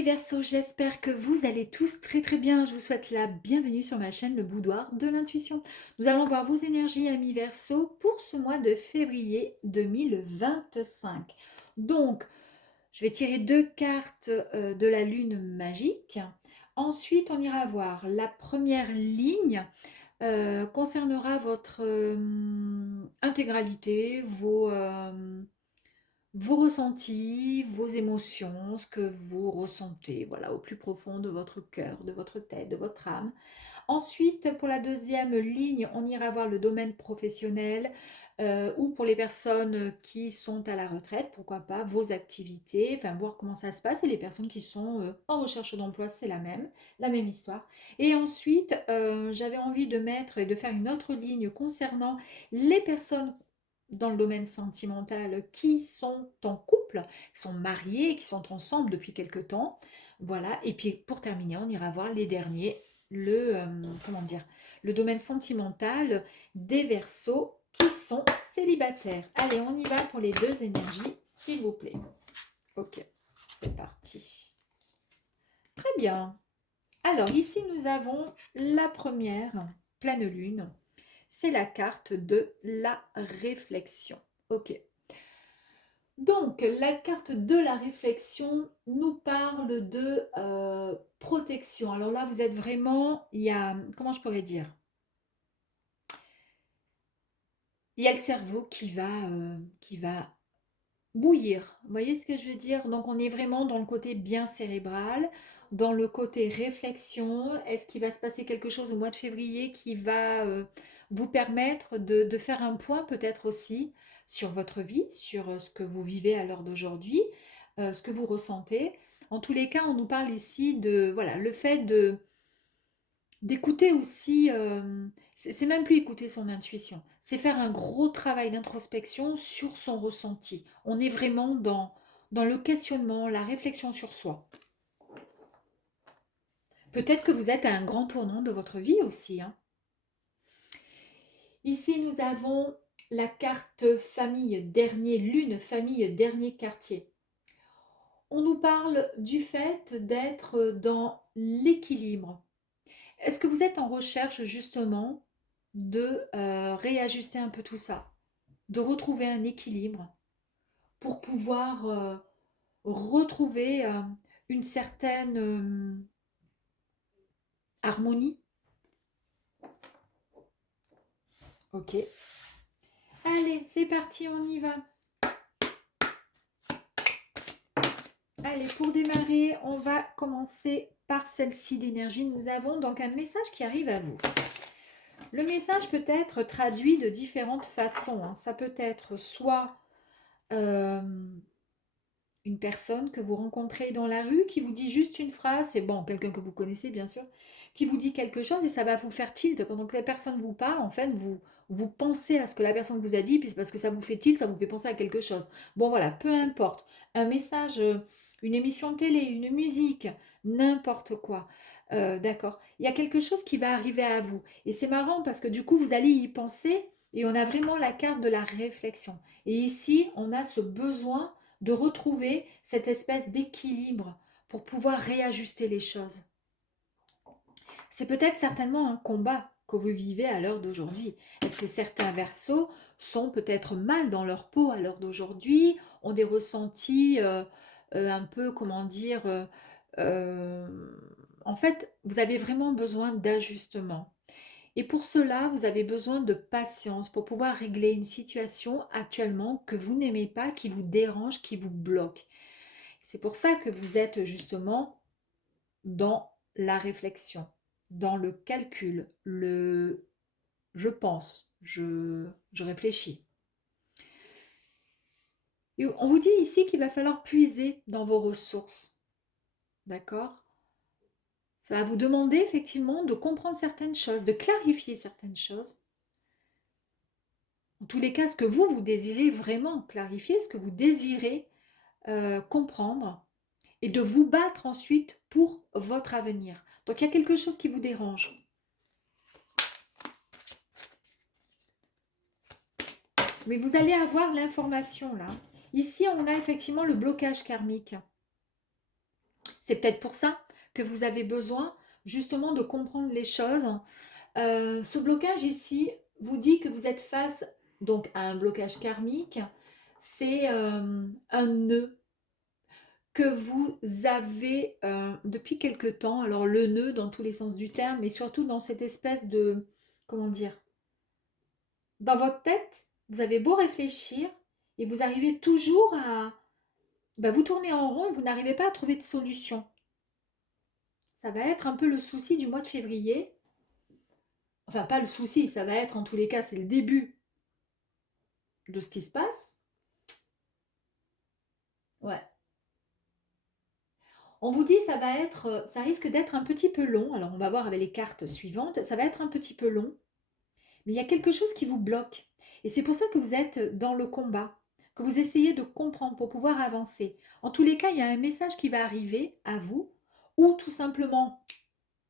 les Verseaux, j'espère que vous allez tous très très bien. Je vous souhaite la bienvenue sur ma chaîne Le Boudoir de l'Intuition. Nous allons voir vos énergies, amis Verseaux, pour ce mois de février 2025. Donc, je vais tirer deux cartes de la lune magique. Ensuite, on ira voir la première ligne concernera votre intégralité, vos ressentis, vos émotions, ce que vous ressentez, voilà, au plus profond de votre cœur, de votre tête, de votre âme. Ensuite, pour la deuxième ligne, on ira voir le domaine professionnel ou pour les personnes qui sont à la retraite, pourquoi pas, vos activités, enfin voir comment ça se passe. Et les personnes qui sont en recherche d'emploi, c'est la même histoire. Et ensuite, j'avais envie de mettre et de faire une autre ligne concernant les personnes dans le domaine sentimental qui sont en couple, qui sont mariés, qui sont ensemble depuis quelque temps. Voilà, et puis pour terminer, on ira voir les derniers, comment dire, le domaine sentimental des Verseaux qui sont célibataires. Allez, on y va pour les deux énergies, s'il vous plaît. Ok, c'est parti. Très bien. Alors, ici, nous avons la première pleine lune. C'est la carte de la réflexion. Ok. Donc, la carte de la réflexion nous parle de protection. Alors là, vous êtes vraiment, il y a, comment je pourrais dire? Il y a le cerveau qui va bouillir. Vous voyez ce que je veux dire? Donc, on est vraiment dans le côté bien cérébral, dans le côté réflexion. Est-ce qu'il va se passer quelque chose au mois de février qui va vous permettre de faire un point peut-être aussi sur votre vie, sur ce que vous vivez à l'heure d'aujourd'hui, ce que vous ressentez. En tous les cas, on nous parle ici de, voilà, le fait d'écouter aussi, c'est même plus écouter son intuition, c'est faire un gros travail d'introspection sur son ressenti. On est vraiment dans le questionnement, la réflexion sur soi. Peut-être que vous êtes à un grand tournant de votre vie aussi, hein. Ici, nous avons la carte famille, dernier lune, famille, dernier quartier. On nous parle du fait d'être dans l'équilibre. Est-ce que vous êtes en recherche justement de réajuster un peu tout ça, de retrouver un équilibre pour pouvoir retrouver une certaine harmonie? Ok. Allez, c'est parti, on y va. Allez, pour démarrer, on va commencer par celle-ci d'énergie. Nous avons donc un message qui arrive à vous. Le message peut être traduit de différentes façons, hein. Ça peut être soit euh, une personne que vous rencontrez dans la rue qui vous dit juste une phrase, c'est bon, quelqu'un que vous connaissez bien sûr, qui vous dit quelque chose et ça va vous faire tilt. Pendant que la personne vous parle, en fait, vous pensez à ce que la personne vous a dit, puis c'est parce que ça vous fait tilt, ça vous fait penser à quelque chose. Bon voilà, peu importe. Un message, une émission de télé, une musique, n'importe quoi. D'accord. Il y a quelque chose qui va arriver à vous. Et c'est marrant parce que du coup, vous allez y penser et on a vraiment la carte de la réflexion. Et ici, on a ce besoin de retrouver cette espèce d'équilibre pour pouvoir réajuster les choses. C'est peut-être certainement un combat que vous vivez à l'heure d'aujourd'hui. Est-ce que certains Verseaux sont peut-être mal dans leur peau à l'heure d'aujourd'hui, ont des ressentis un peu, comment dire, euh, en fait, vous avez vraiment besoin d'ajustement. Et pour cela, vous avez besoin de patience pour pouvoir régler une situation actuellement que vous n'aimez pas, qui vous dérange, qui vous bloque. C'est pour ça que vous êtes justement dans la réflexion, dans le calcul, le je pense, je réfléchis. Et on vous dit ici qu'il va falloir puiser dans vos ressources. D'accord? Ça va vous demander effectivement de comprendre certaines choses, de clarifier certaines choses. En tous les cas, ce que vous désirez vraiment clarifier, ce que vous désirez comprendre et de vous battre ensuite pour votre avenir. Donc il y a quelque chose qui vous dérange. Mais vous allez avoir l'information là. Ici, on a effectivement le blocage karmique. C'est peut-être pour ça que vous avez besoin justement de comprendre les choses. Ce blocage ici vous dit que vous êtes face donc à un blocage karmique. C'est un nœud que vous avez depuis quelque temps. Alors le nœud dans tous les sens du terme, mais surtout dans cette espèce de, comment dire, dans votre tête, vous avez beau réfléchir et vous arrivez toujours à, vous tourner en rond et vous n'arrivez pas à trouver de solution. Ça va être un peu le souci du mois de février. Enfin, pas le souci, ça va être en tous les cas, c'est le début de ce qui se passe. Ouais. On vous dit ça risque d'être un petit peu long. Alors on va voir avec les cartes suivantes, ça va être un petit peu long, mais il y a quelque chose qui vous bloque. Et c'est pour ça que vous êtes dans le combat, que vous essayez de comprendre pour pouvoir avancer. En tous les cas, il y a un message qui va arriver à vous, ou tout simplement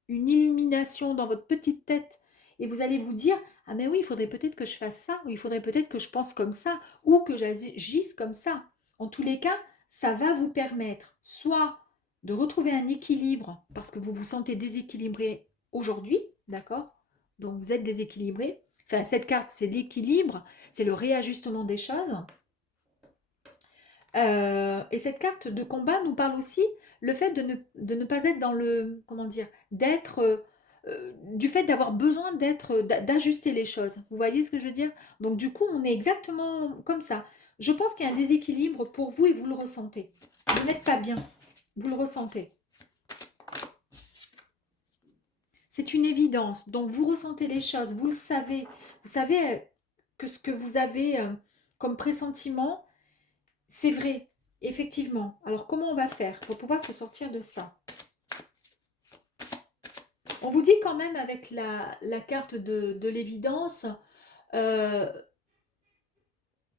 une illumination dans votre petite tête, et vous allez vous dire, ah mais oui, il faudrait peut-être que je fasse ça, ou il faudrait peut-être que je pense comme ça, ou que j'agisse comme ça. En tous les cas, ça va vous permettre soit de retrouver un équilibre, parce que vous vous sentez déséquilibré aujourd'hui, d'accord? Donc vous êtes déséquilibré. Enfin, cette carte, c'est l'équilibre, c'est le réajustement des choses. Et cette carte de combat nous parle aussi le fait de ne pas être dans le, comment dire, d'être, du fait d'avoir besoin d'ajuster les choses. Vous voyez ce que je veux dire? Donc du coup, on est exactement comme ça. Je pense qu'il y a un déséquilibre pour vous et vous le ressentez. Vous n'êtes pas bien. Vous le ressentez. C'est une évidence. Donc vous ressentez les choses, vous le savez. Vous savez que ce que vous avez comme pressentiment, c'est vrai, effectivement. Alors, comment on va faire pour pouvoir se sortir de ça? On vous dit quand même avec la carte de l'évidence euh,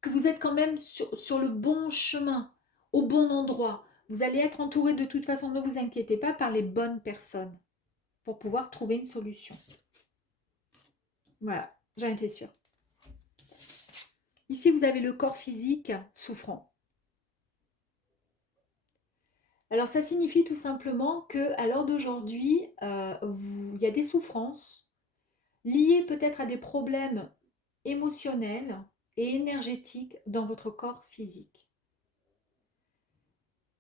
que vous êtes quand même sur le bon chemin, au bon endroit. Vous allez être entouré de toute façon, ne vous inquiétez pas, par les bonnes personnes pour pouvoir trouver une solution. Voilà, j'en étais sûre. Ici, vous avez le corps physique souffrant. Alors, ça signifie tout simplement qu'à l'heure d'aujourd'hui, il y a des souffrances liées peut-être à des problèmes émotionnels et énergétiques dans votre corps physique.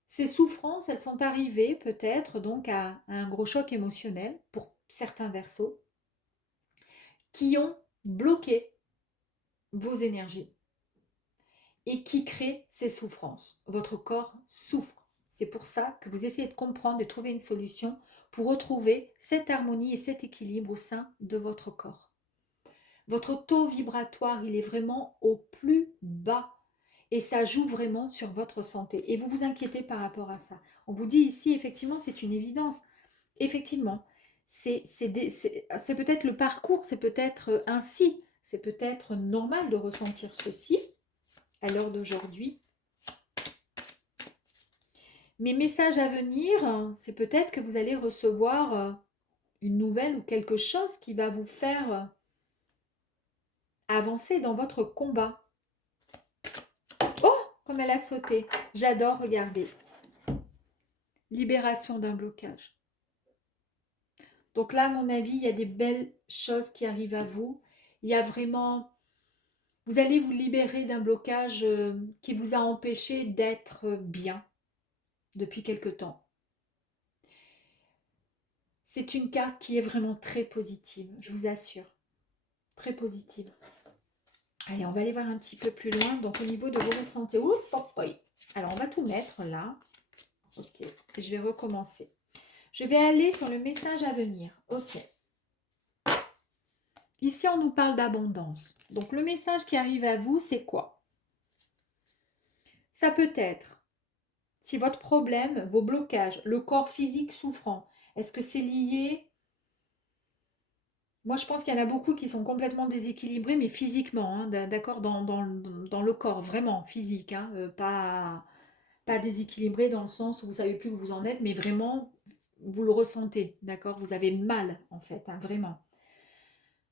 Ces souffrances, elles sont arrivées peut-être donc à un gros choc émotionnel pour certains versos qui ont bloqué vos énergies et qui créent ces souffrances. Votre corps souffre. C'est pour ça que vous essayez de comprendre et de trouver une solution pour retrouver cette harmonie et cet équilibre au sein de votre corps. Votre taux vibratoire, il est vraiment au plus bas et ça joue vraiment sur votre santé. Et vous vous inquiétez par rapport à ça. On vous dit ici, effectivement, c'est une évidence. Effectivement, c'est peut-être le parcours, c'est peut-être ainsi, c'est peut-être normal de ressentir ceci à l'heure d'aujourd'hui. Mes messages à venir, c'est peut-être que vous allez recevoir une nouvelle ou quelque chose qui va vous faire avancer dans votre combat. Oh, comme elle a sauté. J'adore regarder. Libération d'un blocage. Donc là, à mon avis, il y a des belles choses qui arrivent à vous. Il y a vraiment... Vous allez vous libérer d'un blocage qui vous a empêché d'être bien depuis quelque temps. C'est une carte qui est vraiment très positive, je vous assure. Très positive. Allez, on va aller voir un petit peu plus loin. Donc, au niveau de vos ressentis. Ouf, oh, oui. Alors, on va tout mettre là. Ok. Et je vais recommencer. Je vais aller sur le message à venir. Ok. Ici, on nous parle d'abondance. Donc, le message qui arrive à vous, c'est quoi? Ça peut être, si votre problème, vos blocages, le corps physique souffrant, est-ce que c'est lié? Moi, je pense qu'il y en a beaucoup qui sont complètement déséquilibrés, mais physiquement, hein, d'accord, dans le corps, vraiment physique, hein, pas déséquilibré dans le sens où vous savez plus où vous en êtes, mais vraiment, vous le ressentez, d'accord? Vous avez mal, en fait, hein, vraiment.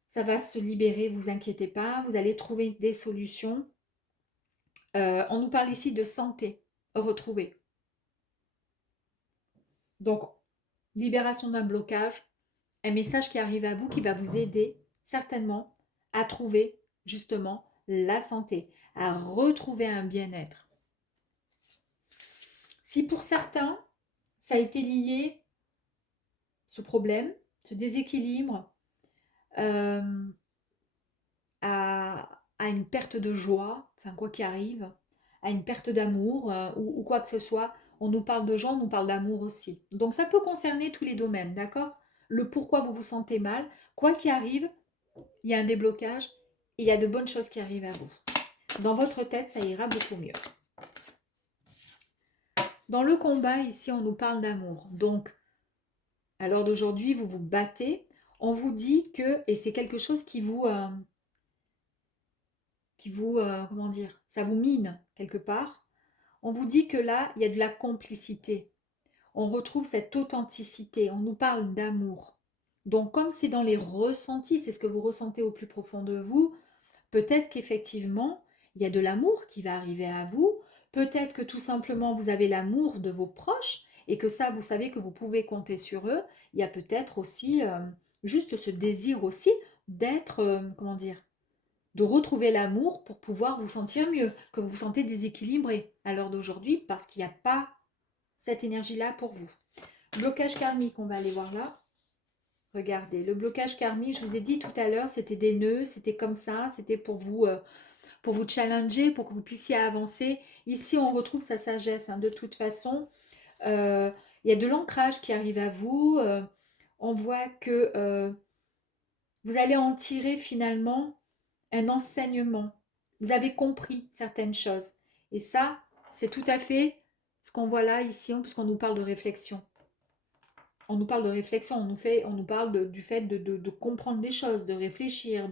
Ça va se libérer, vous inquiétez pas, vous allez trouver des solutions. On nous parle ici de santé retrouvée. Donc, libération d'un blocage, un message qui arrive à vous qui va vous aider certainement à trouver justement la santé, à retrouver un bien-être. Si pour certains, ça a été lié, ce problème, ce déséquilibre, euh, à une perte de joie, enfin quoi qu'il arrive, à une perte d'amour ou quoi que ce soit, on nous parle de joie, on nous parle d'amour aussi. Donc ça peut concerner tous les domaines, d'accord? Le pourquoi vous vous sentez mal, quoi qu'il arrive, il y a un déblocage et il y a de bonnes choses qui arrivent à vous. Dans votre tête, ça ira beaucoup mieux. Dans le combat, ici, on nous parle d'amour. Donc, à l'heure d'aujourd'hui, vous vous battez. On vous dit que, et c'est quelque chose comment dire, ça vous mine quelque part. On vous dit que là, il y a de la complicité. On retrouve cette authenticité. On nous parle d'amour. Donc, comme c'est dans les ressentis, c'est ce que vous ressentez au plus profond de vous, peut-être qu'effectivement, il y a de l'amour qui va arriver à vous. Peut-être que tout simplement, vous avez l'amour de vos proches et que ça, vous savez que vous pouvez compter sur eux. Il y a peut-être aussi juste ce désir aussi d'être, comment dire, de retrouver l'amour pour pouvoir vous sentir mieux, que vous vous sentez déséquilibré à l'heure d'aujourd'hui parce qu'il n'y a pas cette énergie-là pour vous. Blocage karmique, on va aller voir là. Regardez, le blocage karmique, je vous ai dit tout à l'heure, c'était des nœuds, c'était comme ça, c'était pour vous challenger, pour que vous puissiez avancer. Ici, on retrouve sa sagesse, hein, de toute façon. Il y a de l'ancrage qui arrive à vous. On voit que vous allez en tirer finalement un enseignement. Vous avez compris certaines choses. Et ça, c'est tout à fait ce qu'on voit là, ici, puisqu'on nous parle de réflexion. On nous parle de réflexion, on nous parle du fait de comprendre les choses, de réfléchir,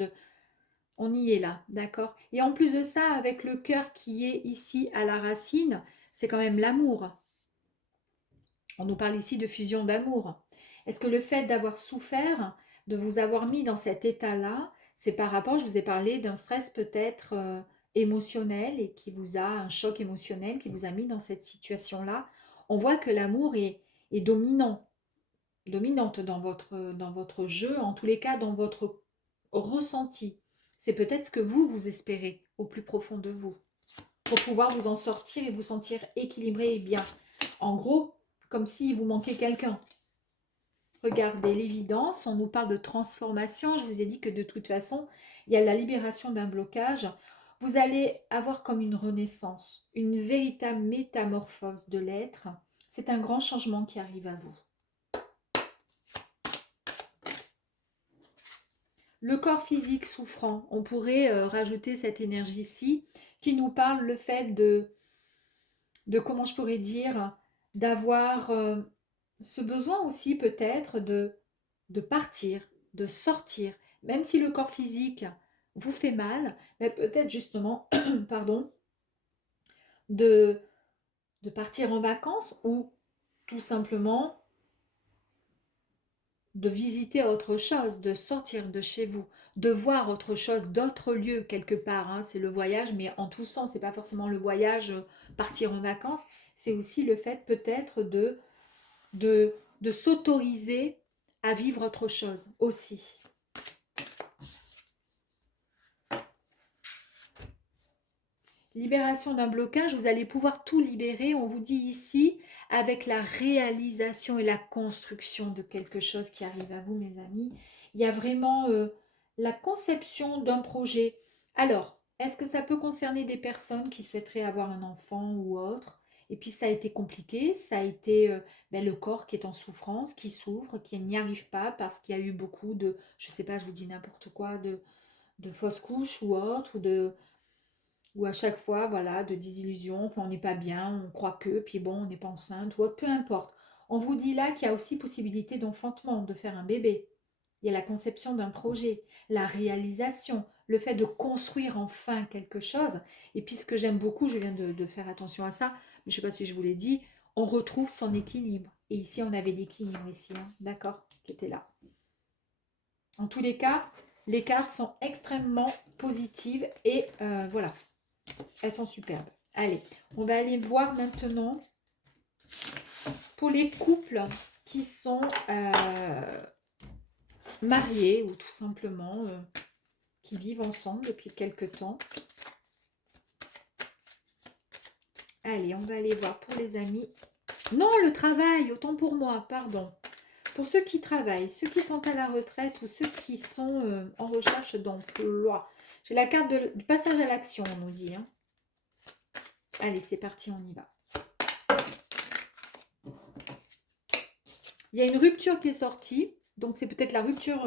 on y est là, d'accord? Et en plus de ça, avec le cœur qui est ici à la racine, c'est quand même l'amour. On nous parle ici de fusion d'amour. Est-ce que le fait d'avoir souffert, de vous avoir mis dans cet état-là, c'est par rapport, je vous ai parlé d'un stress peut-être émotionnel et qui vous a, un choc émotionnel qui vous a mis dans cette situation-là. On voit que l'amour est dominante dans votre jeu, en tous les cas dans votre ressenti. C'est peut-être ce que vous espérez au plus profond de vous pour pouvoir vous en sortir et vous sentir équilibré et bien. En gros, comme s'il vous manquait quelqu'un. Regardez l'évidence, on nous parle de transformation. Je vous ai dit que de toute façon, il y a la libération d'un blocage. Vous allez avoir comme une renaissance, une véritable métamorphose de l'être. C'est un grand changement qui arrive à vous. Le corps physique souffrant, on pourrait rajouter cette énergie-ci qui nous parle le fait comment je pourrais dire, d'avoir ce besoin aussi peut-être de partir, de sortir, même si le corps physique vous fait mal, mais peut-être justement, pardon, de, de partir en vacances ou tout simplement de visiter autre chose, de sortir de chez vous, de voir autre chose, d'autres lieux quelque part. Hein. C'est le voyage, mais en tout sens, c'est pas forcément le voyage, partir en vacances, c'est aussi le fait peut-être de s'autoriser à vivre autre chose aussi. Libération d'un blocage, vous allez pouvoir tout libérer, on vous dit ici, avec la réalisation et la construction de quelque chose qui arrive à vous, mes amis. Il y a vraiment la conception d'un projet. Alors, est-ce que ça peut concerner des personnes qui souhaiteraient avoir un enfant ou autre? Et puis ça a été compliqué, ça a été le corps qui est en souffrance, qui souffre, qui n'y arrive pas parce qu'il y a eu beaucoup de, je sais pas, je vous dis n'importe quoi, de fausses couches ou autre, ou à chaque fois, voilà, de désillusion, enfin, on n'est pas bien, on croit que, puis bon, on n'est pas enceinte, ou peu importe. On vous dit là qu'il y a aussi possibilité d'enfantement, de faire un bébé. Il y a la conception d'un projet, la réalisation, le fait de construire enfin quelque chose. Et puis ce que j'aime beaucoup, je viens de faire attention à ça, mais je ne sais pas si je vous l'ai dit, on retrouve son équilibre. Et ici, on avait l'équilibre ici, hein, d'accord, qui était là. En tous les cas, les cartes sont extrêmement positives et voilà. Elles sont superbes. Allez, on va aller voir maintenant pour les couples qui sont mariés ou tout simplement qui vivent ensemble depuis quelque temps. Allez, on va aller voir pour les amis. Non, le travail, autant pour moi, pardon. Pour ceux qui travaillent, ceux qui sont à la retraite ou ceux qui sont en recherche d'emploi. J'ai la carte du passage à l'action, on nous dit. Hein. Allez, c'est parti, on y va. Il y a une rupture qui est sortie. Donc, c'est peut-être la rupture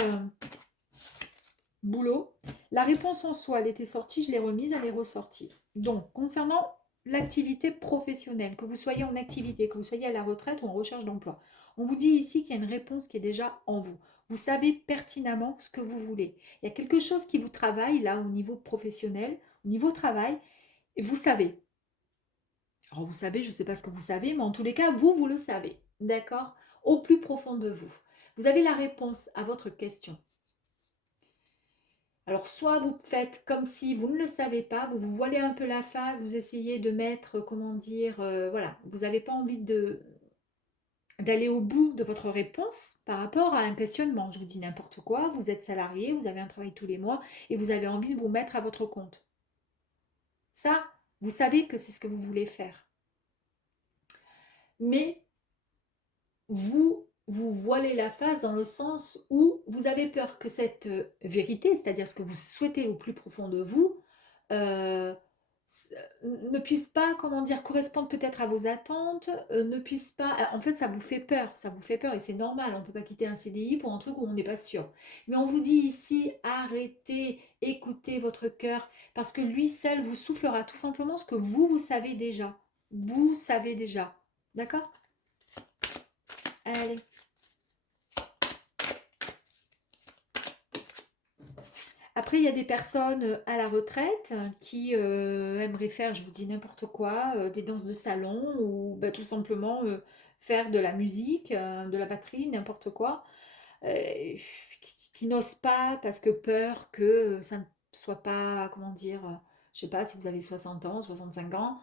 boulot. La réponse en soi, elle était sortie, je l'ai remise, elle est ressortie. Donc, concernant l'activité professionnelle, que vous soyez en activité, que vous soyez à la retraite ou en recherche d'emploi, on vous dit ici qu'il y a une réponse qui est déjà en vous. Vous savez pertinemment ce que vous voulez. Il y a quelque chose qui vous travaille là au niveau professionnel, au niveau travail, et vous savez. Alors vous savez, je ne sais pas ce que vous savez, mais en tous les cas, vous le savez. D'accord? Au plus profond de vous. Vous avez la réponse à votre question. Alors, soit vous faites comme si vous ne le savez pas, vous vous voilez un peu la face, vous essayez de mettre, comment dire, voilà, vous n'avez pas envie d'aller au bout de votre réponse par rapport à un questionnement. Je vous dis n'importe quoi, vous êtes salarié, vous avez un travail tous les mois et vous avez envie de vous mettre à votre compte. Ça, vous savez que c'est ce que vous voulez faire. Mais vous voilez la face dans le sens où vous avez peur que cette vérité, c'est-à-dire ce que vous souhaitez au plus profond de vous, euh, ne puisse pas, comment dire, correspondre peut-être à vos attentes, ne puisse pas... En fait, ça vous fait peur et c'est normal, on ne peut pas quitter un CDI pour un truc où on n'est pas sûr. Mais on vous dit ici, arrêtez, écoutez votre cœur, parce que lui seul vous soufflera tout simplement ce que vous savez déjà. Vous savez déjà. D'accord? Allez. Après, il y a des personnes à la retraite qui aimeraient faire, je vous dis n'importe quoi, des danses de salon ou bah, tout simplement faire de la musique, de la batterie, n'importe quoi, qui n'osent pas parce que peur que ça ne soit pas, comment dire, je sais pas, si vous avez 60 ans, 65 ans,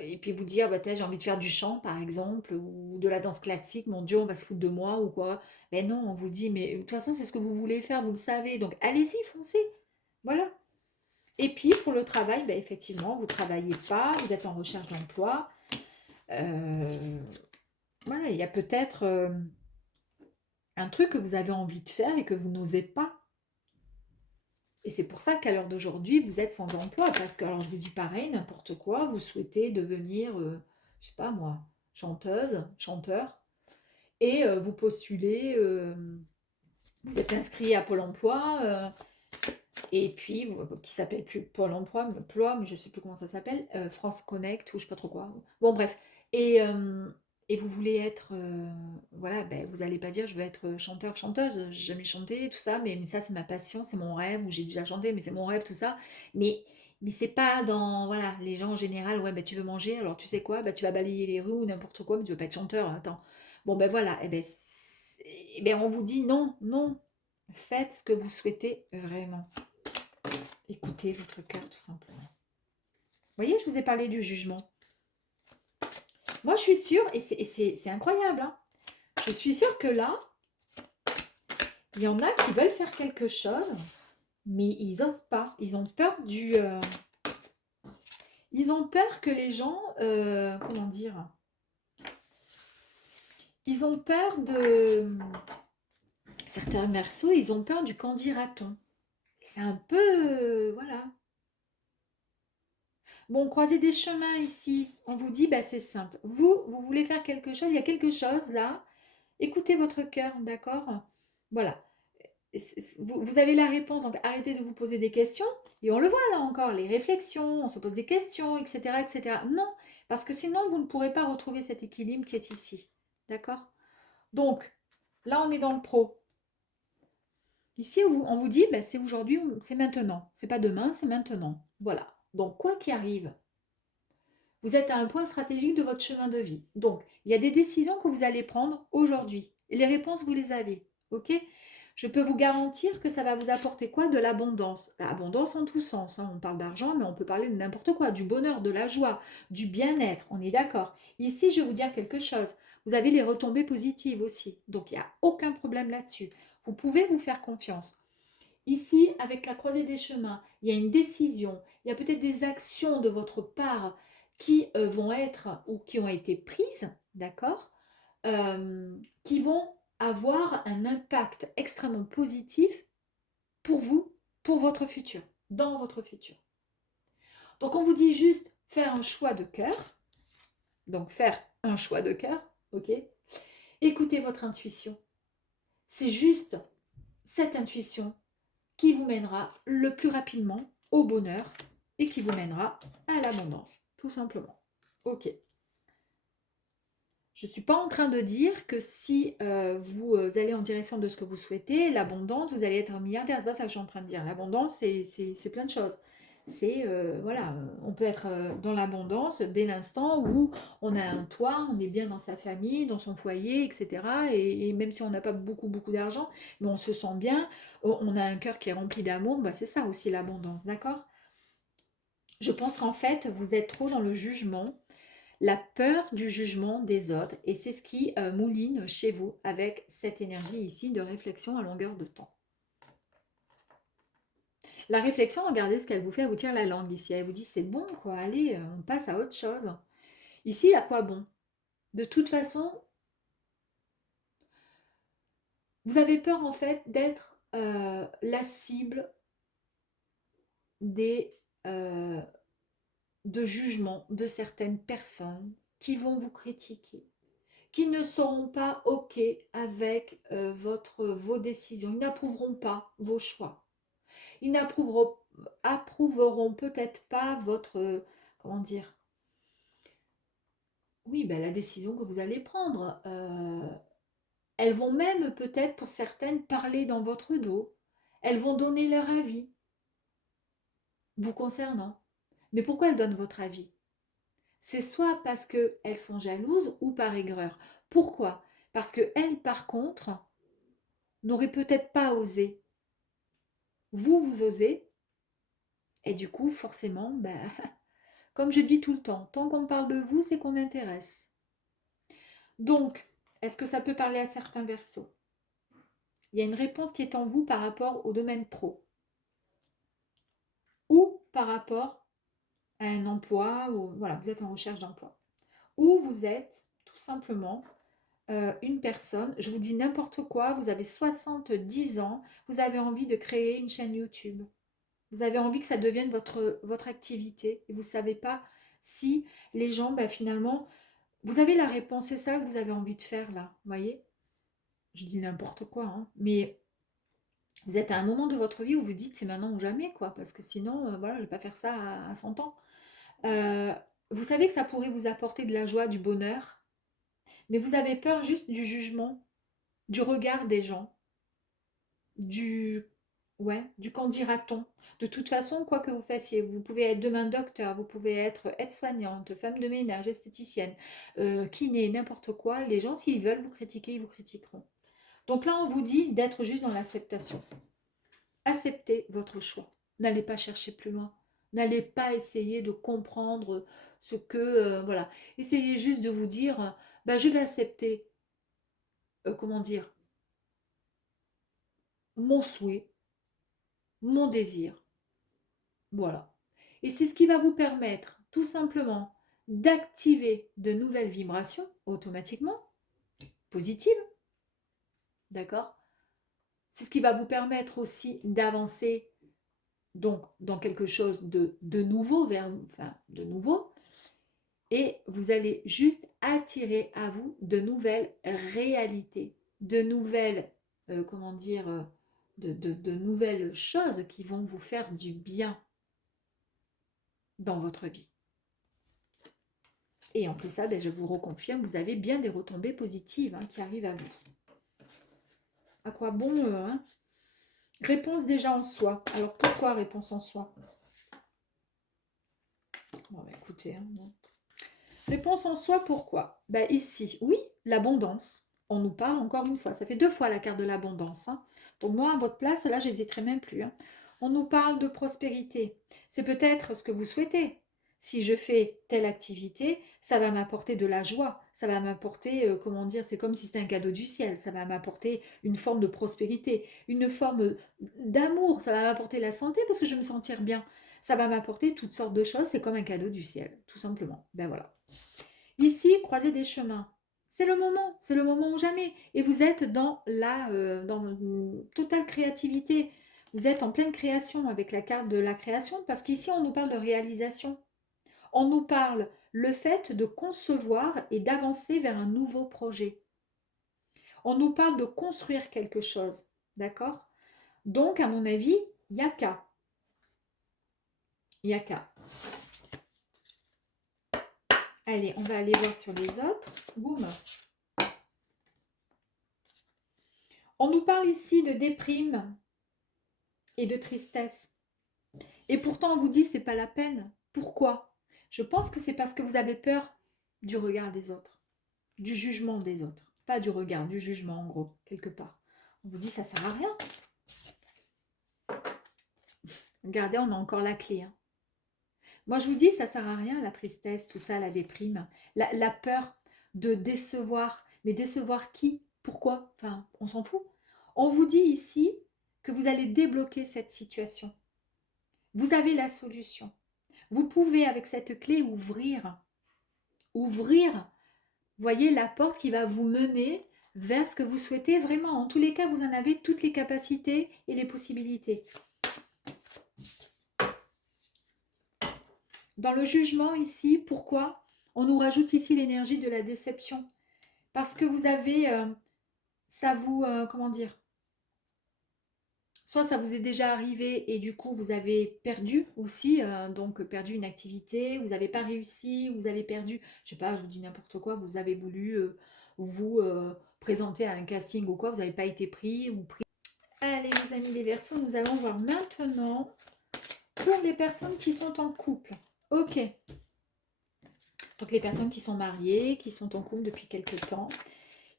et puis vous dire, bah, j'ai envie de faire du chant par exemple, ou de la danse classique, mon Dieu, on va se foutre de moi ou quoi. Mais non, on vous dit, mais de toute façon, c'est ce que vous voulez faire, vous le savez, donc allez-y, foncez. Voilà. Et puis pour le travail, bah, effectivement, vous ne travaillez pas, vous êtes en recherche d'emploi. Voilà, il y a peut-être un truc que vous avez envie de faire et que vous n'osez pas. Et c'est pour ça qu'à l'heure d'aujourd'hui, vous êtes sans emploi. Parce que, alors je vous dis pareil, n'importe quoi, vous souhaitez devenir, je sais pas moi, chanteuse, chanteur, et vous postulez, vous êtes inscrit à Pôle emploi, et puis, qui s'appelle plus Pôle emploi, mais je ne sais plus comment ça s'appelle, France Connect, ou je ne sais pas trop quoi. Bon, bref. Et vous voulez être, voilà, ben, vous n'allez pas dire je veux être chanteur, chanteuse, j'ai jamais chanté, tout ça, mais ça c'est ma passion, c'est mon rêve, ou j'ai déjà chanté, mais c'est mon rêve, tout ça. Mais c'est pas dans, voilà, les gens en général, ouais, ben tu veux manger, alors tu sais quoi, ben, tu vas balayer les rues ou n'importe quoi, mais tu veux pas être chanteur, attends. Bon, ben voilà, eh ben, on vous dit non, non, faites ce que vous souhaitez vraiment. Écoutez votre cœur, tout simplement. Vous voyez, je vous ai parlé du jugement. Moi, je suis sûre, et c'est incroyable, hein, je suis sûre que là, il y en a qui veulent faire quelque chose, mais ils n'osent pas. Ils ont peur du... ils ont peur que les gens... comment dire? Ils ont peur de... Certains Verseaux, ils ont peur du qu'en dira-t-on. C'est un peu... voilà. Bon, croiser des chemins ici. On vous dit, bah, c'est simple. Vous voulez faire quelque chose, il y a quelque chose là. Écoutez votre cœur, d'accord? Voilà. Vous avez la réponse, donc arrêtez de vous poser des questions. Et on le voit là encore, les réflexions, on se pose des questions, etc., etc. Non, parce que sinon, vous ne pourrez pas retrouver cet équilibre qui est ici. D'accord? Donc, là, on est dans le pro. Ici, on vous dit, ben, c'est aujourd'hui, c'est maintenant. C'est pas demain, c'est maintenant. Voilà. Donc, quoi qu'il arrive, vous êtes à un point stratégique de votre chemin de vie. Donc, il y a des décisions que vous allez prendre aujourd'hui. Et les réponses, vous les avez. OK? Je peux vous garantir que ça va vous apporter quoi? De l'abondance. L'abondance en tous sens, hein. On parle d'argent, mais on peut parler de n'importe quoi, du bonheur, de la joie, du bien-être, on est d'accord. Ici, je vais vous dire quelque chose. Vous avez les retombées positives aussi, donc il n'y a aucun problème là-dessus. Vous pouvez vous faire confiance. Ici, avec la croisée des chemins, il y a une décision, il y a peut-être des actions de votre part qui vont être ou qui ont été prises, d'accord, qui vont avoir un impact extrêmement positif pour vous, pour votre futur, dans votre futur. Donc on vous dit juste faire un choix de cœur, donc faire un choix de cœur, ok. Écoutez votre intuition. C'est juste cette intuition qui vous mènera le plus rapidement au bonheur et qui vous mènera à l'abondance, tout simplement. Ok. Je ne suis pas en train de dire que si vous allez en direction de ce que vous souhaitez, l'abondance, vous allez être un milliardaire. C'est pas ça que je suis en train de dire. L'abondance, c'est plein de choses. C'est, voilà, on peut être dans l'abondance dès l'instant où on a un toit, on est bien dans sa famille, dans son foyer, etc. Et même si on n'a pas beaucoup, beaucoup d'argent, mais on se sent bien, on a un cœur qui est rempli d'amour, bah c'est ça aussi l'abondance, d'accord? Je pense qu'en fait, vous êtes trop dans le jugement, la peur du jugement des autres, et c'est ce qui mouline chez vous avec cette énergie ici de réflexion à longueur de temps. La réflexion, regardez ce qu'elle vous fait, elle vous tire la langue ici, elle vous dit c'est bon quoi, allez, on passe à autre chose. Ici, à quoi bon? De toute façon, vous avez peur en fait d'être la cible des, de jugement de certaines personnes qui vont vous critiquer, qui ne seront pas OK avec vos décisions. Ils n'approuveront pas vos choix. Ils approuveront peut-être pas votre, comment dire, oui, ben, la décision que vous allez prendre. Elles vont même peut-être pour certaines parler dans votre dos. Elles vont donner leur avis vous concernant. Mais pourquoi elles donnent votre avis? C'est soit parce qu'elles sont jalouses ou par aigreur. Pourquoi? Parce qu'elles, par contre, n'auraient peut-être pas osé. Vous, vous osez. Et du coup, forcément, ben, comme je dis tout le temps, tant qu'on parle de vous, c'est qu'on intéresse. Donc, est-ce que ça peut parler à certains versos? Il y a une réponse qui est en vous par rapport au domaine pro. Ou par rapport à un emploi, ou voilà, vous êtes en recherche d'emploi. Ou vous êtes tout simplement une personne, je vous dis n'importe quoi, vous avez 70 ans, vous avez envie de créer une chaîne YouTube. Vous avez envie que ça devienne votre activité et vous ne savez pas si les gens, ben, finalement, vous avez la réponse, c'est ça que vous avez envie de faire là, vous voyez? Je dis n'importe quoi, hein, mais vous êtes à un moment de votre vie où vous dites c'est maintenant ou jamais, quoi, parce que sinon, voilà, je ne vais pas faire ça à 100 ans. Euh, vous savez que ça pourrait vous apporter de la joie, du bonheur, mais vous avez peur juste du jugement, du regard des gens, du ouais, du qu'en dira-t-on. De toute façon, quoi que vous fassiez, vous pouvez être demain docteur, vous pouvez être aide-soignante, femme de ménage, esthéticienne, kiné, n'importe quoi. Les gens, s'ils veulent vous critiquer, ils vous critiqueront. Donc là, on vous dit d'être juste dans l'acceptation. Acceptez votre choix. N'allez pas chercher plus loin. N'allez pas essayer de comprendre ce que... voilà. Essayez juste de vous dire, bah, je vais accepter, comment dire, mon souhait, mon désir. Voilà. Et c'est ce qui va vous permettre tout simplement d'activer de nouvelles vibrations automatiquement, positives. D'accord? C'est ce qui va vous permettre aussi d'avancer donc dans quelque chose de nouveau, enfin, de nouveau. Et vous allez juste attirer à vous de nouvelles réalités, de nouvelles, comment dire, de nouvelles choses qui vont vous faire du bien dans votre vie. Et en plus ça, ben, je vous reconfirme, vous avez bien des retombées positives hein, qui arrivent à vous. À quoi bon hein? Réponse déjà en soi. Alors pourquoi réponse en soi? Bon, bah, écoutez. Hein, bon. Réponse en soi, pourquoi? Ben, ici, oui, l'abondance. On nous parle encore une fois. Ça fait 2 fois la carte de l'abondance. Hein. Donc moi, à votre place, là, j'hésiterai même plus, hein. On nous parle de prospérité. C'est peut-être ce que vous souhaitez. Si je fais telle activité, ça va m'apporter de la joie, ça va m'apporter, comment dire, c'est comme si c'était un cadeau du ciel, ça va m'apporter une forme de prospérité, une forme d'amour, ça va m'apporter la santé parce que je vais me sentir bien, ça va m'apporter toutes sortes de choses, c'est comme un cadeau du ciel, tout simplement. Ben voilà. Ici, croiser des chemins. C'est le moment ou jamais. Et vous êtes dans une totale créativité. Vous êtes en pleine création avec la carte de la création parce qu'ici, on nous parle de réalisation. On nous parle le fait de concevoir et d'avancer vers un nouveau projet. On nous parle de construire quelque chose. D'accord? Donc, à mon avis, il n'y a qu'à. Il n'y a qu'à. Allez, on va aller voir sur les autres. Boum. On nous parle ici de déprime et de tristesse. Et pourtant, on vous dit c'est pas la peine. Pourquoi? Je pense que c'est parce que vous avez peur du regard des autres, du jugement des autres. Pas du regard, du jugement en gros, quelque part. On vous dit ça sert à rien. Regardez, on a encore la clé, hein. Moi, je vous dis, ça sert à rien, la tristesse, tout ça, la déprime, la peur de décevoir. Mais décevoir qui? Pourquoi? Enfin, on s'en fout. On vous dit ici que vous allez débloquer cette situation. Vous avez la solution. Vous pouvez, avec cette clé, ouvrir, voyez, la porte qui va vous mener vers ce que vous souhaitez vraiment. En tous les cas, vous en avez toutes les capacités et les possibilités. Dans le jugement ici, pourquoi on nous rajoute ici l'énergie de la déception? Parce que vous avez, ça vous, comment dire, soit ça vous est déjà arrivé et du coup vous avez perdu aussi, donc perdu une activité, vous n'avez pas réussi, vous avez perdu, je sais pas, je vous dis n'importe quoi, vous avez voulu vous présenter à un casting ou quoi, vous n'avez pas été pris ou pris. Allez les amis les Verseaux, nous allons voir maintenant pour les personnes qui sont en couple. Ok. Donc les personnes qui sont mariées, qui sont en couple depuis quelque temps.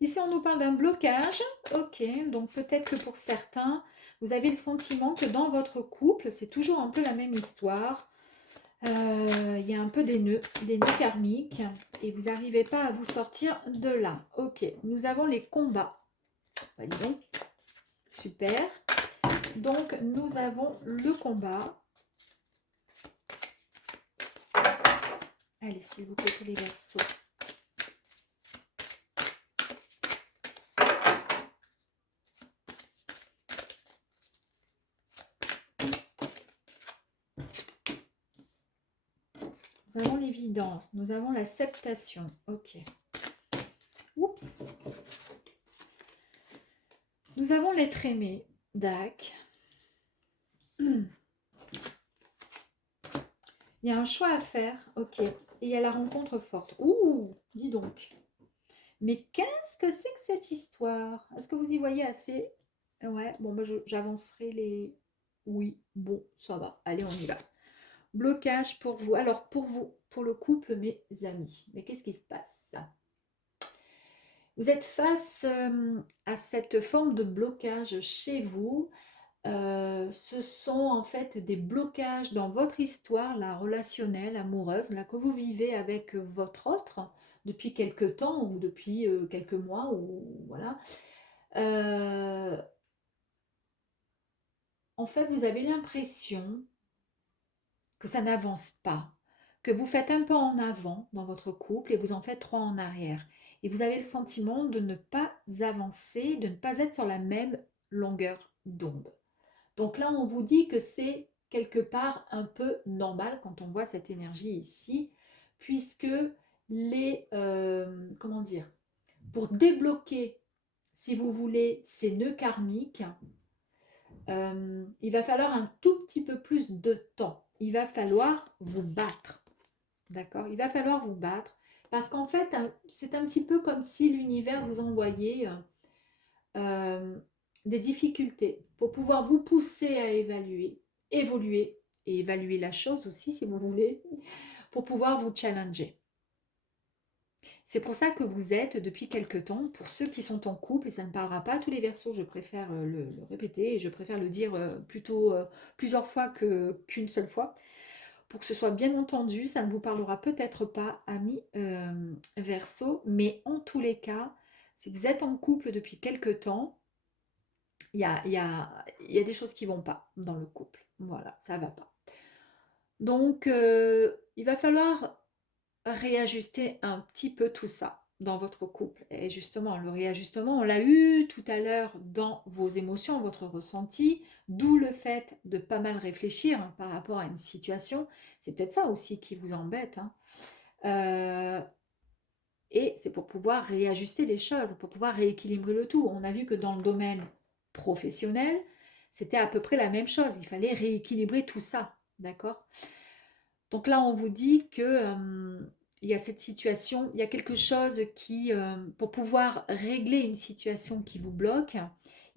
Ici, on nous parle d'un blocage. Ok, donc peut-être que pour certains, vous avez le sentiment que dans votre couple, c'est toujours un peu la même histoire. Il y a un peu des nœuds karmiques et vous n'arrivez pas à vous sortir de là. Ok, nous avons les combats. Bah, dis donc, super. Donc, nous avons le combat. Allez, s'il vous plaît, tous les Verseaux. Nous avons l'évidence, nous avons l'acceptation. Ok. Oups. Nous avons l'être aimé. Dac. Il y a un choix à faire. Ok. Et il y a la rencontre forte. Ouh, dis donc. Mais qu'est-ce que c'est que cette histoire? Est-ce que vous y voyez assez? Ouais, bon, moi j'avancerai les... Oui, bon, ça va. Allez, on y va. Blocage pour vous. Alors, pour vous, pour le couple, mes amis. Mais qu'est-ce qui se passe? Vous êtes face à cette forme de blocage chez vous. Ce sont en fait des blocages dans votre histoire, la relationnelle, amoureuse, là, que vous vivez avec votre autre depuis quelque temps ou depuis quelques mois. Ou, voilà. En fait, vous avez l'impression que ça n'avance pas, que vous faites un pas en avant dans votre couple et vous en faites trois en arrière. Et vous avez le sentiment de ne pas avancer, de ne pas être sur la même longueur d'onde. Donc là, on vous dit que c'est quelque part un peu normal quand on voit cette énergie ici, puisque comment dire, pour débloquer, si vous voulez, ces nœuds karmiques, il va falloir un tout petit peu plus de temps. Il va falloir vous battre. D'accord? Il va falloir vous battre. Parce qu'en fait, c'est un petit peu comme si l'univers vous envoyait des difficultés pour pouvoir vous pousser à évoluer et évaluer la chose aussi, si vous voulez, pour pouvoir vous challenger. C'est pour ça que vous êtes depuis quelque temps, pour ceux qui sont en couple, et ça ne parlera pas à tous les Verseaux, je préfère le répéter, et je préfère le dire plutôt plusieurs fois qu'une seule fois, pour que ce soit bien entendu. Ça ne vous parlera peut-être pas, amis Verseaux, mais en tous les cas, si vous êtes en couple depuis quelque temps, il y a des choses qui ne vont pas dans le couple. Voilà, ça ne va pas. Donc, il va falloir réajuster un petit peu tout ça dans votre couple. Et justement, le réajustement, on l'a eu tout à l'heure dans vos émotions, votre ressenti, d'où le fait de pas mal réfléchir par rapport à une situation. C'est peut-être ça aussi qui vous embête, hein. Et c'est pour pouvoir réajuster les choses, pour pouvoir rééquilibrer le tout. On a vu que dans le domaine professionnel, c'était à peu près la même chose. Il fallait rééquilibrer tout ça, d'accord? Donc là, on vous dit que il y a cette situation, il y a quelque chose qui, pour pouvoir régler une situation qui vous bloque,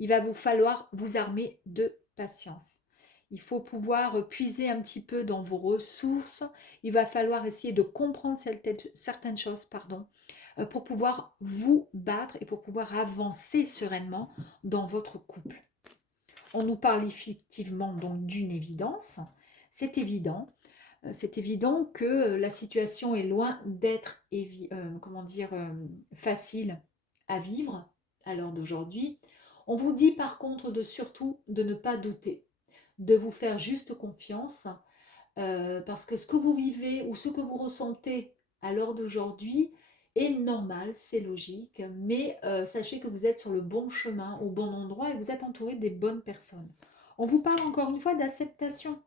il va vous falloir vous armer de patience. Il faut pouvoir puiser un petit peu dans vos ressources. Il va falloir essayer de comprendre certaines choses, pardon, pour pouvoir vous battre et pour pouvoir avancer sereinement dans votre couple. On nous parle effectivement donc d'une évidence. C'est évident. C'est évident que la situation est loin d'être facile à vivre à l'heure d'aujourd'hui. On vous dit par contre surtout de ne pas douter, de vous faire juste confiance, parce que ce que vous vivez ou ce que vous ressentez à l'heure d'aujourd'hui est normal, c'est logique, mais sachez que vous êtes sur le bon chemin, au bon endroit et vous êtes entouré des bonnes personnes. On vous parle encore une fois d'acceptation.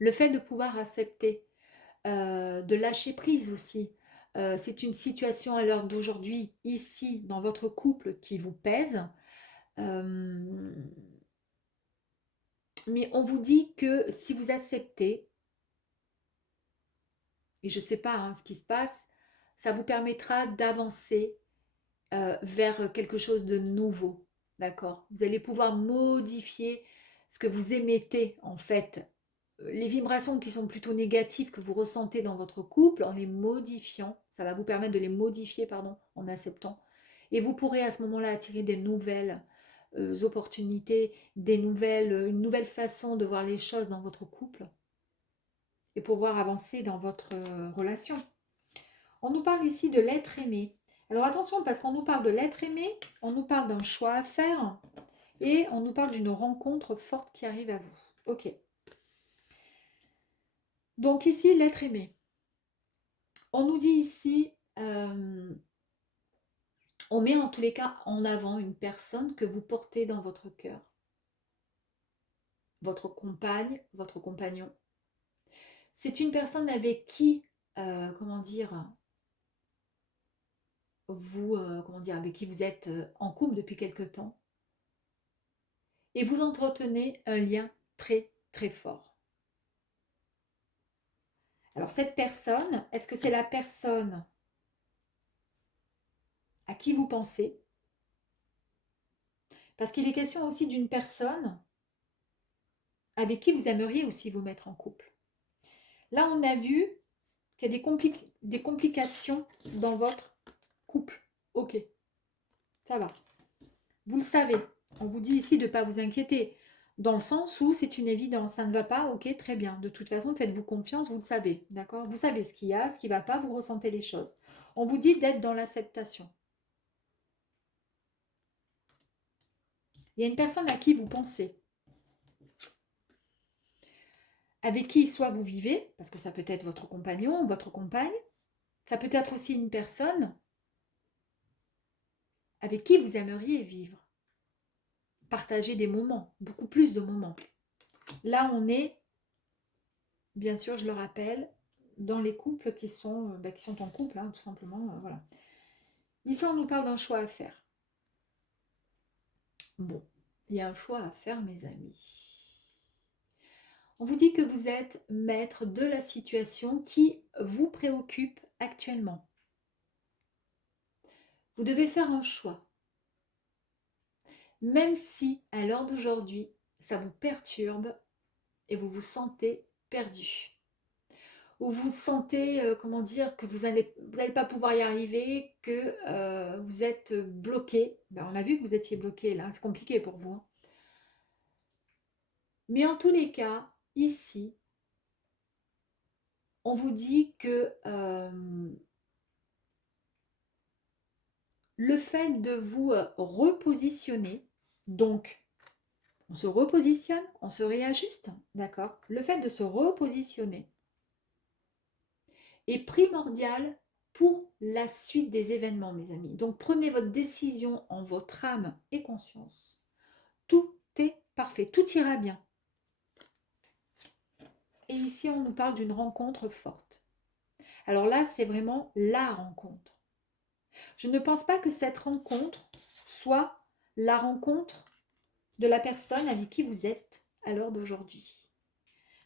Le fait de pouvoir accepter, de lâcher prise aussi. C'est une situation à l'heure d'aujourd'hui, ici, dans votre couple, qui vous pèse. Mais on vous dit que si vous acceptez, et je ne sais pas ce qui se passe, ça vous permettra d'avancer vers quelque chose de nouveau. D'accord? Vous allez pouvoir modifier ce que vous émettez en fait, les vibrations qui sont plutôt négatives que vous ressentez dans votre couple, en les modifiant, ça va vous permettre de les modifier, pardon, en acceptant. Et vous pourrez à ce moment-là attirer des nouvelles opportunités, une nouvelle façon de voir les choses dans votre couple et pouvoir avancer dans votre relation. On nous parle ici de l'être aimé. Alors attention, parce qu'on nous parle de l'être aimé, on nous parle d'un choix à faire et on nous parle d'une rencontre forte qui arrive à vous. Ok. Donc ici, l'être aimé. On nous dit ici, on met en tous les cas en avant une personne que vous portez dans votre cœur. Votre compagne, votre compagnon. C'est une personne avec qui, avec qui vous êtes en couple depuis quelque temps. Et vous entretenez un lien très, très fort. Alors cette personne, est-ce que c'est la personne à qui vous pensez? Parce qu'il est question aussi d'une personne avec qui vous aimeriez aussi vous mettre en couple. Là, on a vu qu'il y a des complications dans votre couple. Ok, ça va. Vous le savez. On vous dit ici de ne pas vous inquiéter. Dans le sens où c'est une évidence. Ça ne va pas, ok, très bien. De toute façon, faites-vous confiance, vous le savez. D'accord? Vous savez ce qu'il y a, ce qui ne va pas, vous ressentez les choses. On vous dit d'être dans l'acceptation. Il y a une personne à qui vous pensez, avec qui soit vous vivez, parce que ça peut être votre compagnon, votre compagne, ça peut être aussi une personne avec qui vous aimeriez vivre, partager des moments, beaucoup plus de moments. Là, on est, bien sûr, je le rappelle, dans les couples qui sont en couple, tout simplement, voilà. Ici, on nous parle d'un choix à faire. Bon, il y a un choix à faire, mes amis. On vous dit que vous êtes maître de la situation qui vous préoccupe actuellement. Vous devez faire un choix. Même si, à l'heure d'aujourd'hui, ça vous perturbe et vous vous sentez perdu. où vous sentez, comment dire, que vous allez pas pouvoir y arriver, que vous êtes bloqué. Ben, on a vu que vous étiez bloqué là, c'est compliqué pour vous, hein. Mais en tous les cas, ici, on vous dit que le fait de vous repositionner, donc on se repositionne, on se réajuste, d'accord? Le fait de se repositionner est primordial pour la suite des événements, mes amis. Donc prenez votre décision en votre âme et conscience. Tout est parfait, tout ira bien. Et ici, on nous parle d'une rencontre forte. Alors là, c'est vraiment la rencontre. Je ne pense pas que cette rencontre soit la rencontre de la personne avec qui vous êtes à l'heure d'aujourd'hui.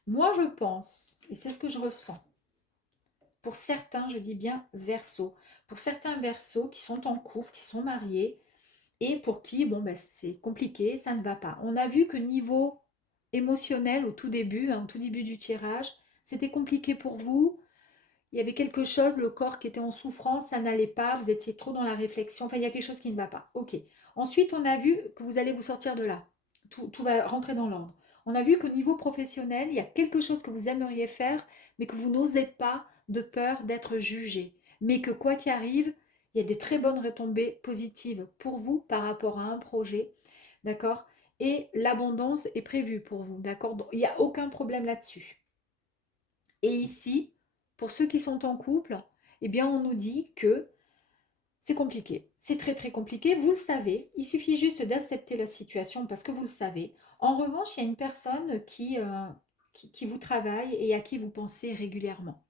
Moi, je pense, et c'est ce que je ressens, pour certains, je dis bien Verseaux, pour certains Verseaux qui sont en couple, qui sont mariés, et pour qui, bon, ben, c'est compliqué, ça ne va pas. On a vu que niveau émotionnel, au tout début, au tout début du tirage, c'était compliqué pour vous. Il y avait quelque chose, le corps qui était en souffrance, ça n'allait pas, vous étiez trop dans la réflexion, enfin, il y a quelque chose qui ne va pas. Ok. Ensuite, on a vu que vous allez vous sortir de là. Tout va rentrer dans l'ordre. On a vu qu'au niveau professionnel, il y a quelque chose que vous aimeriez faire, mais que vous n'osez pas de peur d'être jugé. Mais que quoi qu'il arrive, il y a des très bonnes retombées positives pour vous par rapport à un projet, d'accord? Et l'abondance est prévue pour vous, d'accord? Il n'y a aucun problème là-dessus. Et ici, pour ceux qui sont en couple, eh bien, on nous dit que c'est compliqué. C'est très très compliqué, vous le savez. Il suffit juste d'accepter la situation parce que vous le savez. En revanche, il y a une personne qui vous travaille et à qui vous pensez régulièrement.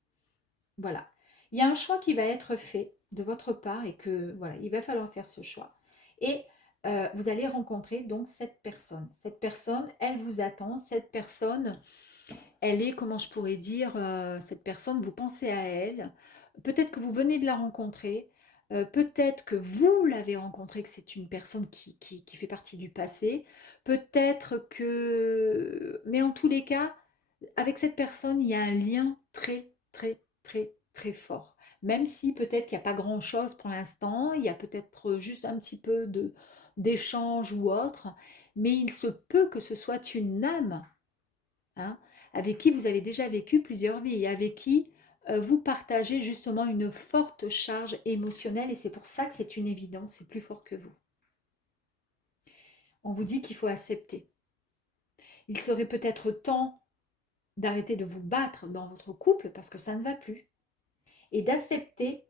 Voilà. Il y a un choix qui va être fait de votre part et que voilà, il va falloir faire ce choix. Et vous allez rencontrer donc cette personne. Cette personne, elle vous attend. Cette personne, elle est, comment je pourrais dire, cette personne, vous pensez à elle. Peut-être que vous venez de la rencontrer. Peut-être que vous l'avez rencontrée, que c'est une personne qui fait partie du passé. Peut-être que... Mais en tous les cas, avec cette personne, il y a un lien très, très, très, très fort. Même si peut-être qu'il n'y a pas grand-chose pour l'instant, il y a peut-être juste un petit peu d'échange ou autre, mais il se peut que ce soit une âme, hein, avec qui vous avez déjà vécu plusieurs vies et avec qui vous partagez justement une forte charge émotionnelle et c'est pour ça que c'est une évidence, c'est plus fort que vous. On vous dit qu'il faut accepter. Il serait peut-être temps d'arrêter de vous battre dans votre couple parce que ça ne va plus et d'accepter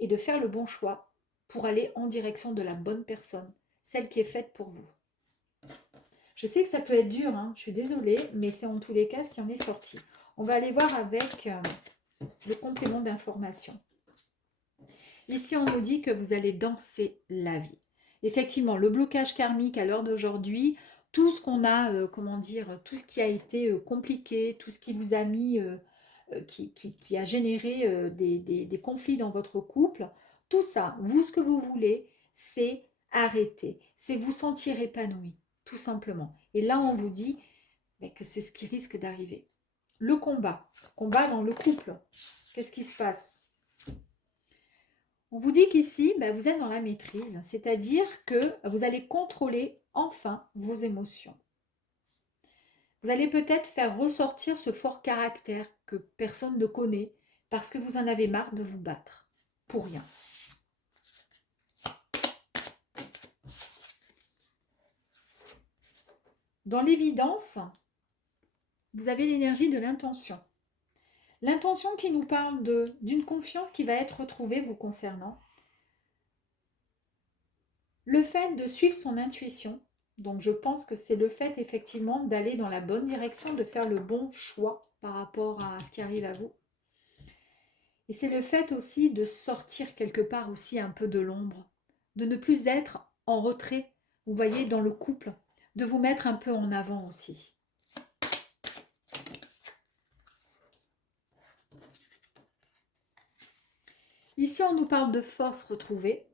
et de faire le bon choix pour aller en direction de la bonne personne, celle qui est faite pour vous. Je sais que ça peut être dur, hein, je suis désolée, mais c'est en tous les cas ce qui en est sorti. On va aller voir avec le complément d'information. Ici, on nous dit que vous allez danser la vie. Effectivement, le blocage karmique à l'heure d'aujourd'hui, tout ce qu'on a, comment dire, tout ce qui a été compliqué, tout ce qui vous a mis, qui a généré des conflits dans votre couple, tout ça, vous, ce que vous voulez, c'est arrêter, c'est vous sentir épanoui, tout simplement. Et là, on vous dit que c'est ce qui risque d'arriver. Le combat dans le couple, qu'est-ce qui se passe? On vous dit qu'ici, vous êtes dans la maîtrise, c'est-à-dire que vous allez contrôler enfin vos émotions. Vous allez peut-être faire ressortir ce fort caractère que personne ne connaît parce que vous en avez marre de vous battre pour rien. Dans l'évidence, vous avez l'énergie de l'intention. L'intention qui nous parle d'une confiance qui va être retrouvée vous concernant. Le fait de suivre son intuition, donc je pense que c'est le fait effectivement d'aller dans la bonne direction, de faire le bon choix par rapport à ce qui arrive à vous. Et c'est le fait aussi de sortir quelque part aussi un peu de l'ombre, de ne plus être en retrait, vous voyez, dans le couple, de vous mettre un peu en avant aussi. Ici, on nous parle de force retrouvée.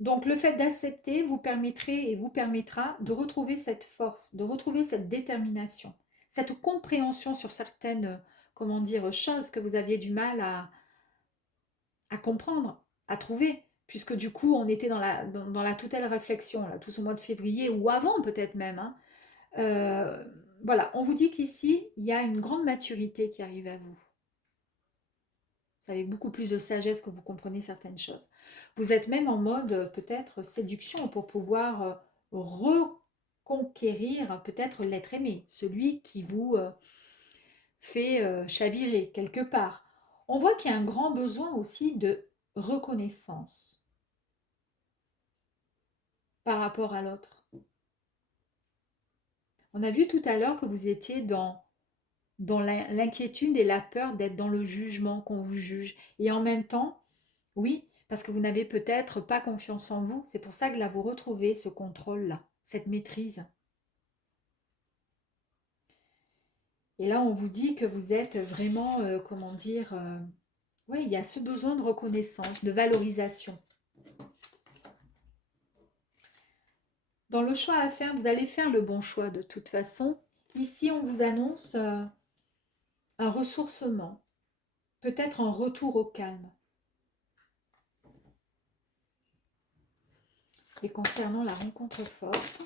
Donc, le fait d'accepter vous permettrait et vous permettra de retrouver cette force, de retrouver cette détermination, cette compréhension sur certaines, comment dire, choses que vous aviez du mal à comprendre, à trouver, puisque du coup, on était dans la totale réflexion, là, tout ce mois de février, ou avant peut-être même. Hein. Voilà, on vous dit qu'ici, il y a une grande maturité qui arrive à vous. C'est avec beaucoup plus de sagesse que vous comprenez certaines choses. Vous êtes même en mode peut-être séduction pour pouvoir reconquérir peut-être l'être aimé, celui qui vous fait chavirer quelque part. On voit qu'il y a un grand besoin aussi de reconnaissance par rapport à l'autre. On a vu tout à l'heure que vous étiez dans l'inquiétude et la peur d'être dans le jugement, qu'on vous juge. Et en même temps, oui, parce que vous n'avez peut-être pas confiance en vous. C'est pour ça que là, vous retrouvez ce contrôle-là, cette maîtrise. Et là, on vous dit que vous êtes vraiment, comment dire, oui, il y a ce besoin de reconnaissance, de valorisation. Dans le choix à faire, vous allez faire le bon choix de toute façon. Ici, on vous annonce un ressourcement, peut-être un retour au calme. Et concernant la rencontre forte,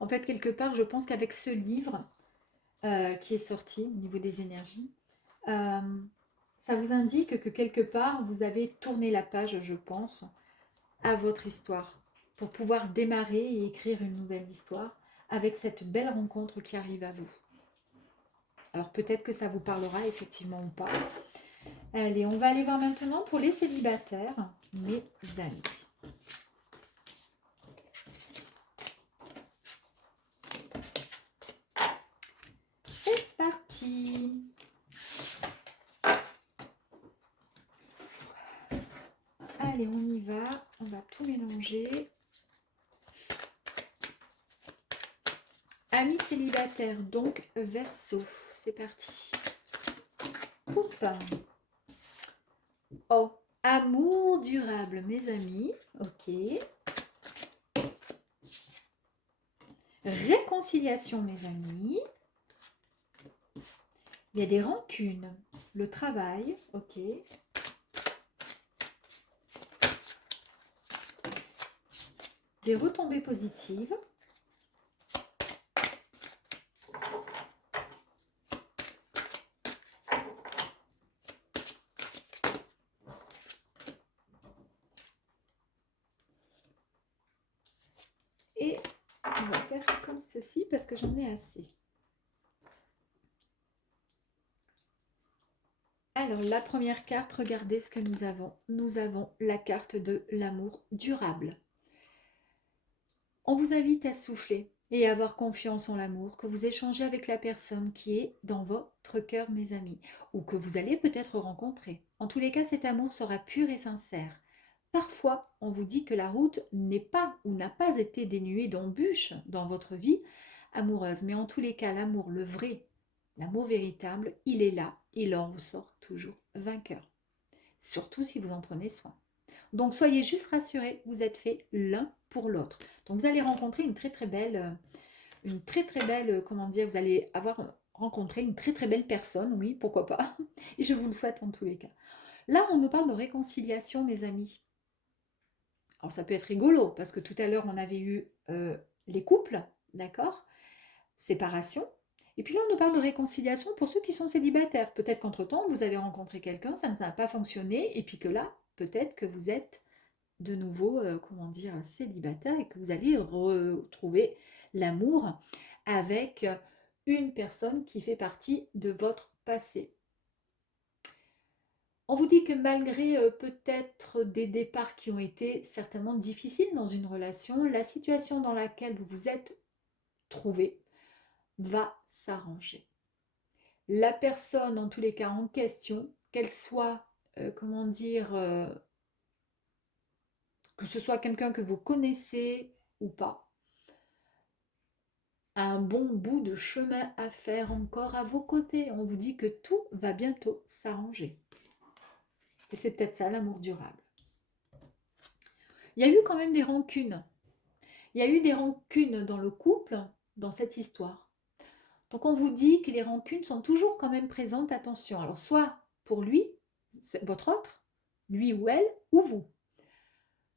en fait, quelque part, je pense qu'avec ce livre qui est sorti au niveau des énergies, ça vous indique que quelque part, vous avez tourné la page, je pense, à votre histoire, pour pouvoir démarrer et écrire une nouvelle histoire avec cette belle rencontre qui arrive à vous. Alors peut-être que ça vous parlera effectivement ou pas. Allez, on va aller voir maintenant pour les célibataires, mes amis. C'est parti. Allez, on y va. On va tout mélanger. Amis célibataires, donc Verseau. C'est parti. Oups. Oh, amour durable, mes amis. Ok. Réconciliation, mes amis. Il y a des rancunes. Le travail, ok. Des retombées positives. Et on va faire comme ceci parce que j'en ai assez. Alors, la première carte, regardez ce que nous avons. Nous avons la carte de l'amour durable. On vous invite à souffler et à avoir confiance en l'amour que vous échangez avec la personne qui est dans votre cœur, mes amis, ou que vous allez peut-être rencontrer. En tous les cas, cet amour sera pur et sincère. Parfois, on vous dit que la route n'est pas ou n'a pas été dénuée d'embûches dans votre vie amoureuse, mais en tous les cas, l'amour, le vrai, l'amour véritable, il est là, il en ressort toujours vainqueur. Surtout si vous en prenez soin. Donc soyez juste rassurés, vous êtes faits l'un pour l'autre. Donc vous allez rencontrer une très très belle, comment dire, vous allez avoir rencontré une très très belle personne, oui, pourquoi pas. Et je vous le souhaite en tous les cas. Là, on nous parle de réconciliation, mes amis. Alors ça peut être rigolo, parce que tout à l'heure, on avait eu les couples, d'accord? Séparation. Et puis là, on nous parle de réconciliation pour ceux qui sont célibataires. Peut-être qu'entre-temps, vous avez rencontré quelqu'un, ça ne a pas fonctionné, et puis que là, peut-être que vous êtes de nouveau, comment dire, célibataire et que vous allez retrouver l'amour avec une personne qui fait partie de votre passé. On vous dit que malgré peut-être des départs qui ont été certainement difficiles dans une relation, la situation dans laquelle vous vous êtes trouvé va s'arranger. La personne, en tous les cas en question, qu'elle soit, comment dire, que ce soit quelqu'un que vous connaissez ou pas, a un bon bout de chemin à faire encore à vos côtés. On vous dit que tout va bientôt s'arranger. Et c'est peut-être ça l'amour durable. Il y a eu quand même des rancunes. Il y a eu des rancunes dans le couple, dans cette histoire. Donc on vous dit que les rancunes sont toujours quand même présentes, attention. Alors soit pour lui, votre autre, lui ou elle, ou vous.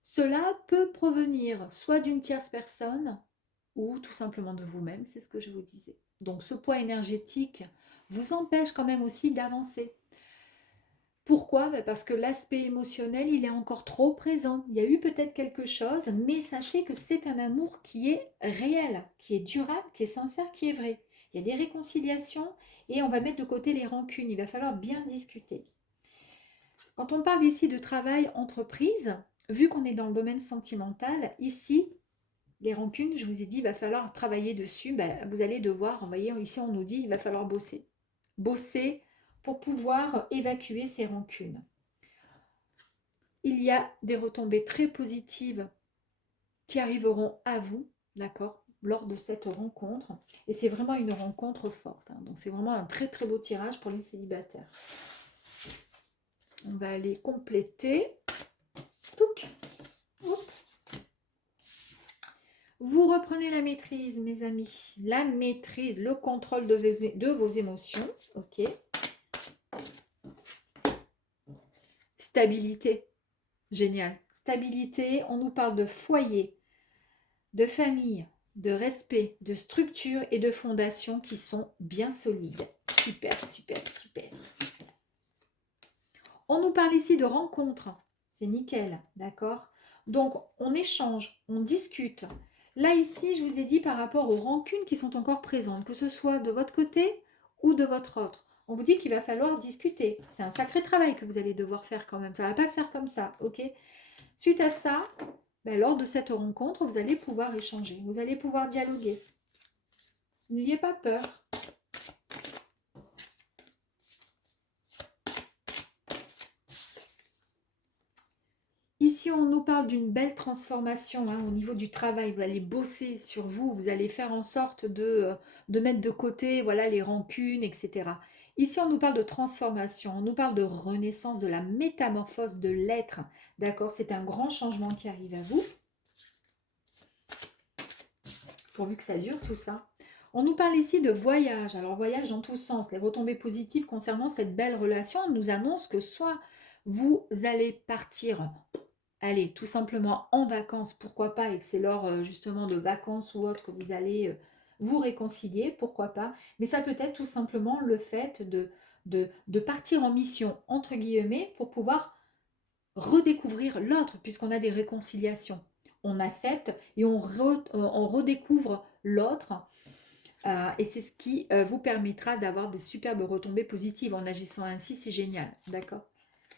Cela peut provenir soit d'une tierce personne ou tout simplement de vous-même, c'est ce que je vous disais. Donc ce poids énergétique vous empêche quand même aussi d'avancer. Pourquoi? Parce que l'aspect émotionnel, il est encore trop présent. Il y a eu peut-être quelque chose, mais sachez que c'est un amour qui est réel, qui est durable, qui est sincère, qui est vrai. Il y a des réconciliations et on va mettre de côté les rancunes. Il va falloir bien discuter. Quand on parle ici de travail entreprise, vu qu'on est dans le domaine sentimental, ici, les rancunes, je vous ai dit, il va falloir travailler dessus. Vous allez devoir, vous voyez, ici on nous dit, il va falloir bosser. Bosser pour pouvoir évacuer ces rancunes. Il y a des retombées très positives qui arriveront à vous, d'accord, lors de cette rencontre. Et c'est vraiment une rencontre forte. Donc c'est vraiment un très très beau tirage pour les célibataires. On va aller compléter. Touc. Hop. Vous reprenez la maîtrise, mes amis. La maîtrise, le contrôle de vos émotions. Ok. Stabilité. Génial. Stabilité, on nous parle de foyer, de famille, de respect, de structure et de fondation qui sont bien solides. Super, super, super. On nous parle ici de rencontres. C'est nickel, d'accord? Donc, on échange, on discute. Là, ici, je vous ai dit par rapport aux rancunes qui sont encore présentes, que ce soit de votre côté ou de votre autre. On vous dit qu'il va falloir discuter. C'est un sacré travail que vous allez devoir faire quand même. Ça ne va pas se faire comme ça, ok? Suite à ça, lors de cette rencontre, vous allez pouvoir échanger. Vous allez pouvoir dialoguer. N'ayez pas peur. Ici, on nous parle d'une belle transformation au niveau du travail. Vous allez bosser sur vous, vous allez faire en sorte de mettre de côté voilà, les rancunes, etc. Ici, on nous parle de transformation, on nous parle de renaissance, de la métamorphose de l'être. D'accord? C'est un grand changement qui arrive à vous. Pourvu que ça dure tout ça. On nous parle ici de voyage. Alors, voyage dans tous sens. Les retombées positives concernant cette belle relation nous annoncent que soit vous allez partir, allez, tout simplement en vacances, pourquoi pas, et que c'est lors justement de vacances ou autre que vous allez vous réconcilier, pourquoi pas. Mais ça peut être tout simplement le fait de partir en mission, entre guillemets, pour pouvoir redécouvrir l'autre, puisqu'on a des réconciliations. On accepte et on redécouvre l'autre. Et c'est ce qui vous permettra d'avoir des superbes retombées positives. En agissant ainsi, c'est génial. D'accord?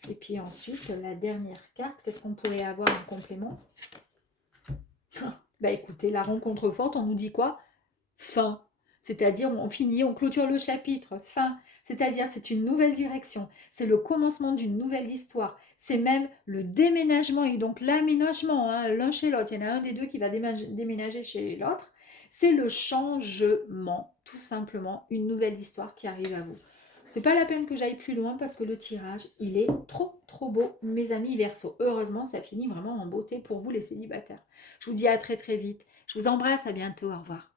Et puis ensuite, la dernière carte, qu'est-ce qu'on pourrait avoir en complément? Écoutez, la rencontre forte, on nous dit quoi? Fin. C'est-à-dire, on finit, on clôture le chapitre. Fin. C'est-à-dire, c'est une nouvelle direction. C'est le commencement d'une nouvelle histoire. C'est même le déménagement et donc l'aménagement, l'un chez l'autre. Il y en a un des deux qui va déménager chez l'autre. C'est le changement, tout simplement, une nouvelle histoire qui arrive à vous. C'est pas la peine que j'aille plus loin parce que le tirage, il est trop, trop beau, mes amis Verseau. Heureusement, ça finit vraiment en beauté pour vous, les célibataires. Je vous dis à très, très vite. Je vous embrasse, à bientôt, au revoir.